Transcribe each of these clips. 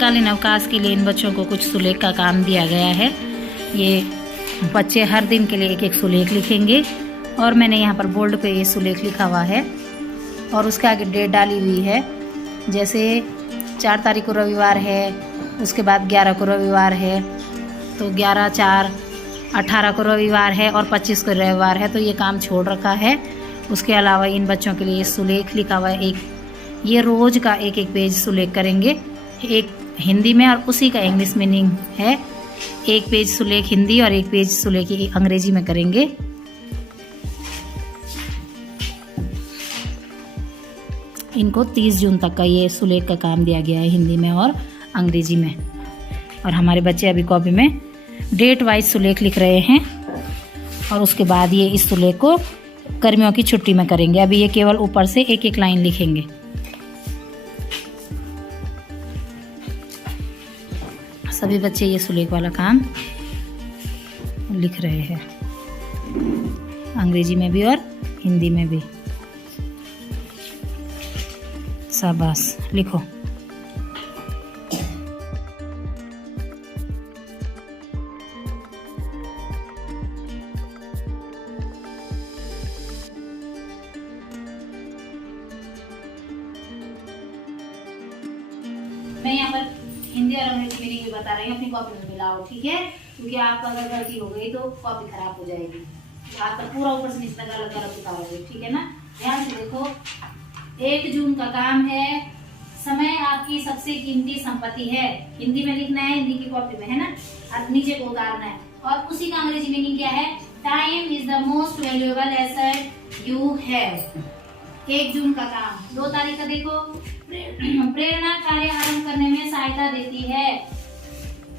ग्रीष्मकालीन अवकाश के लिए इन बच्चों को कुछ सुलेख का काम दिया गया है। ये बच्चे हर दिन के लिए एक एक सुलेख लिखेंगे और मैंने यहाँ पर बोल्ड पे ये सुलेख लिखा हुआ है और उसके आगे डेट डाली हुई है। जैसे 4 तारीख को रविवार है, उसके बाद 11 को रविवार है, तो 11/4/18 को रविवार है और 25 को रविवार है, तो ये काम छोड़ रखा है। उसके अलावा इन बच्चों के लिए सुलेख लिखा हुआ है। ये रोज़ का एक एक पेज सुलेख करेंगे, एक हिंदी में और उसी का इंग्लिश मीनिंग है। एक पेज सुलेख हिंदी और एक पेज सुलेख अंग्रेजी में करेंगे। इनको 30 जून तक का ये सुलेख का काम दिया गया है हिंदी में और अंग्रेजी में। और हमारे बच्चे अभी कॉपी में डेट वाइज सुलेख लिख रहे हैं और उसके बाद ये इस सुलेख को गर्मियों की छुट्टी में करेंगे। अभी ये केवल ऊपर से एक एक लाइन लिखेंगे। सभी बच्चे ये सुलेख वाला काम लिख रहे हैं, अंग्रेजी में भी और हिंदी में भी। शाबाश, लिखो। मैं यहाँ पर हिंदी और अंग्रेजी मीनिंग भी बता रही हूँ, अपनी कॉपी में मिलाओ, ठीक है? क्योंकि आपका अगर गलती हो गई तो कॉपी खराब हो जाएगी। आपका पूरा ऊपर से नीचे तक गलत गलत उतारोगे, ठीक है ना? ध्यान से देखो। 1 जून का काम है, समय आपकी सबसे कीमती संपत्ति है। हिंदी में लिखना है, हिंदी की कॉपी में, है ना? अब नीचे को उतारना है। और उसी का अंग्रेजी मीनिंग क्या है? Time is the most valuable asset you have. 1 जून का काम। 2 तारीख का देखो, प्रेरणा कार्य आरंभ करने में सहायता देती है।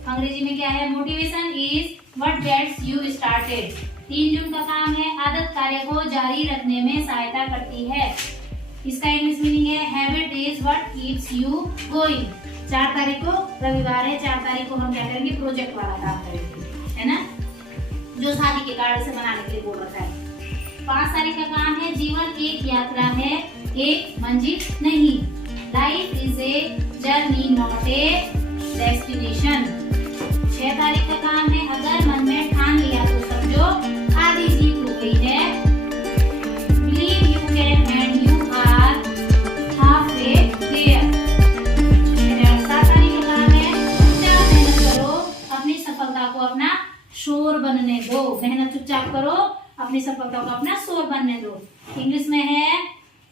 अंग्रेजी में क्या है? Motivation is what gets you started. 3 जून का काम है, आदत कार्य को जारी रखने में सहायता करती है। इसका इंग्लिश मीनिंग है habit is what keeps you going. 4 तारीख को रविवार है, 4 तारीख को हम क्या करेंगे? प्रोजेक्ट वाला काम करेंगे, है ना? जो शादी के कार्ड से बनाने के लिए बोल रखा है। 5 तारीख का काम है, जीवन एक यात्रा है, एक मंजिल नहीं। Life is a journey not A destination. 6 तारीख का काम है, अगर मन में ठान लिया तो समझो आधी जीत हो गई है। Believe you can and you are half way there. 7 तारीख का काम है, चुपचाप मेहनत करो, अपनी सफलता को अपना शोर बनने दो। मेहनत चुपचाप करो, अपनी सफलता को अपना शोर बनने दो। इंग्लिश में है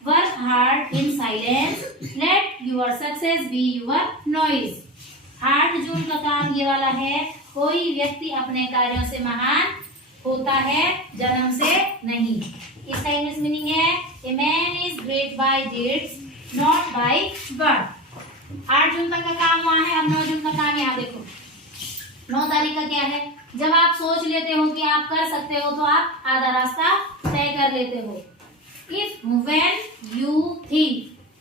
work hard in silence, let your success be your noise. 8 जून का काम ये वाला है, कोई व्यक्ति अपने कार्यों से महान होता है, जन्म से नहीं। इसका इंग्लिश मीनिंग है a man is great by deeds not by word. 8 जून तक का काम वहां है। अब 9 जून का काम यहाँ देखो। 9 तारीख का क्या है? जब आप सोच लेते हो कि आप कर सकते हो तो आप आधा रास्ता तय कर लेते हो। If when you think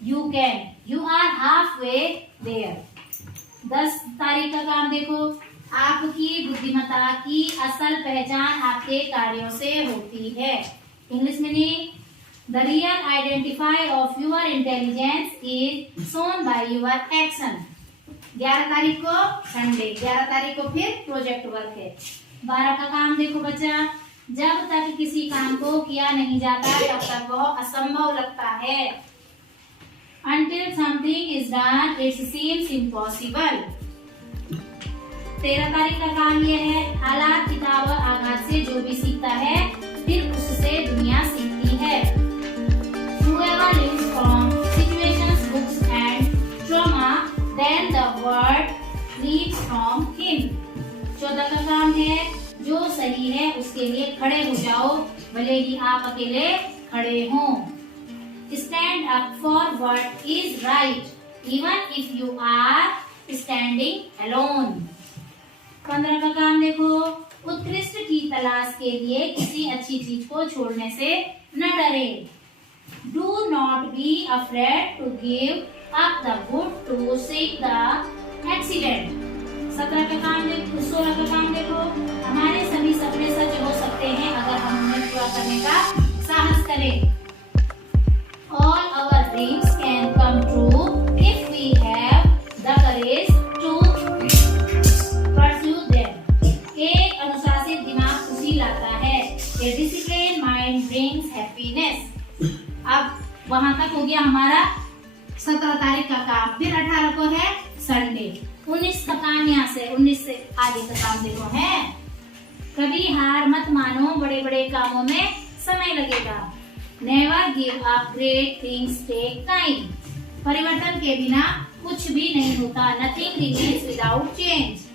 you can, you are halfway there। 10 तारीख का काम देखो, आपकी बुद्धिमत्ता की असल पहचान आपके कार्यों से होती है। English meaning the real identify of your intelligence is shown by your action. 11 तारीख को संडे, 11 तारीख को फिर प्रोजेक्ट वर्क है। 12 का काम देखो बच्चा, जब तक किसी काम को किया नहीं जाता तब तक वह असंभव लगता है। Until something is done, it seems impossible। 13 तारीख का काम यह है, हालात किताब आघात से जो भी सीखता है फिर उससे दुनिया सीखती है। Whoever lives from situations, books and trauma, then the world leaves from him। 14 का काम है, जो सही है उसके लिए खड़े हो जाओ, भले ही आप अकेले खड़े हों। Stand up for what is right even if you are standing alone. 15 का काम देखो, उत्कृष्ट की तलाश के लिए किसी अच्छी चीज को छोड़ने से न डरे। Do not be afraid to give up the good to seek the accident. 17 का काम देखो, 16 का काम देखो, हमारे सभी सपने सच हो सकते हैं अगर हम उन्हें पूरा करने का साहस करें। All our dreams can come true if we have the courage to वहां तक हो गया हमारा 17 तारीख का काम। फिर 18 को है संडे। 19 का काम यहाँ से 19 से आगे का काम देखो है, कभी हार मत मानो, बड़े बड़े कामों में समय लगेगा। Never give up, great things take time. परिवर्तन के बिना कुछ भी नहीं होता। Nothing remains without change.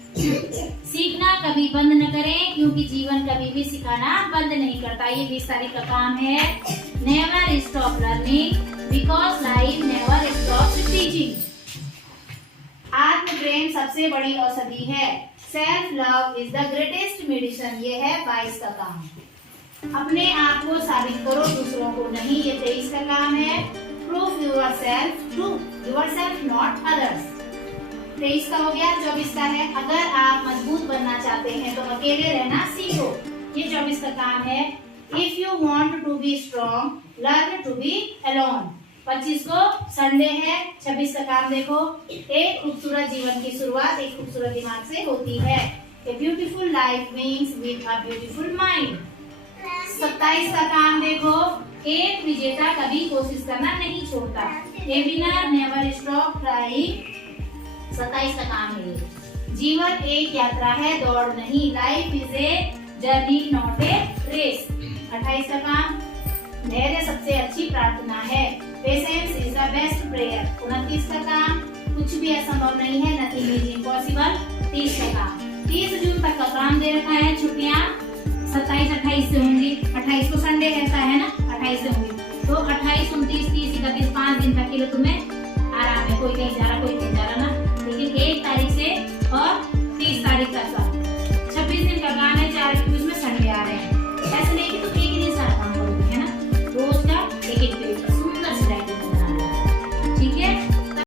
सीखना कभी बंद न करें, क्योंकि जीवन कभी भी सिखाना बंद नहीं करता। ये 20 तारीख का काम है। Never stop learning, because life never stop teaching. आत्म प्रेम सबसे बड़ी औषधि है। Self love is the greatest medicine. ये है 22 का काम। अपने आप को साबित करो, दूसरों को नहीं। ये 23 का काम है। Prove yourself to yourself not others. 23 का हो गया। 24 का है, अगर आप मजबूत बनना चाहते हैं तो अकेले रहना सीखो। ये 24 का काम है। If you want to be strong, learn to be alone. 25 को संडे है। 26 का काम देखो, एक खूबसूरत जीवन की शुरुआत एक खूबसूरत दिमाग से होती है। A beautiful life begins with a beautiful mind. 27 का काम देखो, एक विजेता कभी कोशिश करना नहीं छोड़ता। ए विनर नेवर स्टॉप ट्राइंग। 27 का काम है। जीवन एक यात्रा है, दौड़ नहीं। Life is a journey not a race. 28 का काम, धैर्य सबसे अच्छी प्रार्थना है। Patience is the best prayer. 29 का काम, कुछ भी असंभव नहीं है, नथिंग इज इम्पॉसिबल। 30 का काम, 30 जून तक का काम दे रखा है। छुट्टियाँ 27-28 से होंगी। 28 को संडे रहता है ना, 28 से होंगी। तो 28, 29, 30, 31 5 दिन तक के लिए तुम्हें आराम है। कोई कहीं जा रहा, कोई कहीं जा